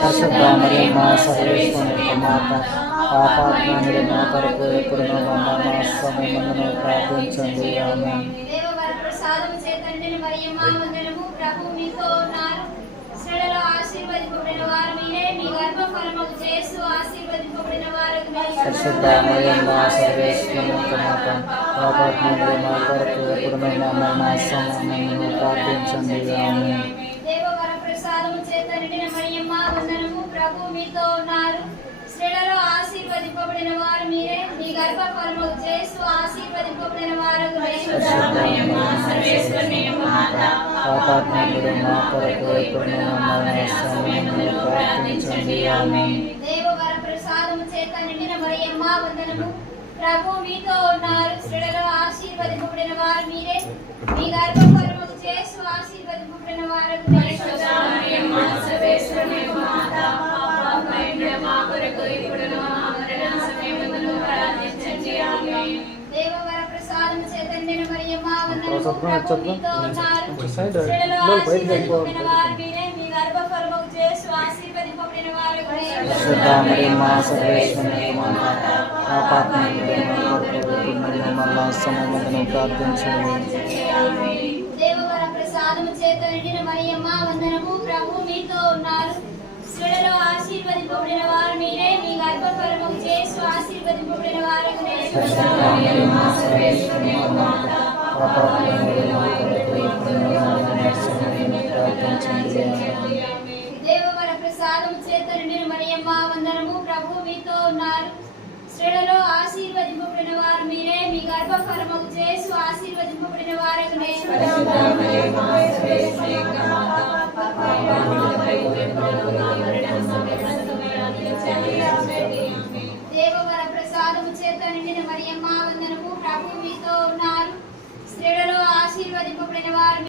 పరిశుద్ధ మరియమ్మ సర్వేశ్వరుని మాత పాపాత్మని మా కొరకు ఎప్పుడునూ మమ్మల్ని సమయమందును ప్రార్థించండి. ఆమేన్. పరిశుద్ధ మరియమ్మ సర్వేశ్వరుని మాత పాపాత్మని మా కొరకు ఎప్పుడునూ మమ్మల్ని సమయమందును ప్రార్థించండి. ఆమేన్. స్త్రీలలో ఆశీర్వదింపబడిన వారు మీరే, మీ గర్భఫలము యేసు ఆశీర్వదింపబడిన వారు. పాపాత్ముడు మా కొరకు ఎప్పుడునూ మమ్మల్ని సమయమందును ప్రార్థించండి. ఆమేన్. దేవవర ప్రసాదము చేత నిండిన మరియమ్మ వందనము. ప్రభు మీతో ఉన్నారు. స్త్రీలలో ఆశీర్వదింపబడిన వారు మీరే, మీ గర్భఫలము యేసు ఆశీర్వదింపబడిన వారు. దేవవర ప్రసాదము చేత నిండిన మరియమ్మ వందనము. ప్రభు మీతో ఉన్నారు. స్త్రీలలో ఆశీర్వదింపబడిన వారు మీరే, మీ గర్భఫలము యేసు ఆశీర్వదింపబడిన వారు. పరిశుద్ధ మరియమ్మ సర్వేశ్వరుని మాత పాపాత్ముడు మా కొరకు ఎప్పుడునూ మమ్మల్ని సమయమందును ప్రార్థించండి. దేవవర ప్రసాదము చేత నిండిన మరియమ్మ వందనము. ప్రభు మీతో ఉన్నారు. స్త్రీలలో ఆశీర్వదింపబడిన వారు మీరే, మీ గర్భఫలము యేసు ఆశీర్వదింపబడిన వారు. పరిశుద్ధ మరియమ్మ సర్వేశ్వరుని మాత పాపాత్ముడు మా కొరకు ఎప్పుడునూ మమ్మల్ని సమయమందును ప్రార్థించండి. దేవవర ప్రసాదము చేత నిండిన మరియమ్మ వందనము. ప్రభు మీతో ఉన్నారు. స్త్రీలలో ఆశీర్వదింపబడిన వారు మీరే, మీ గర్భఫలము యేసు ఆశీర్వదింపబడిన వారు. దేవవర ప్రసాదము చేత నిండిన మరియమ్మ వందనము. ప్రభు మీతో ఉన్నారు. స్త్రీలలో ఆశీర్వదింపబడిన వారు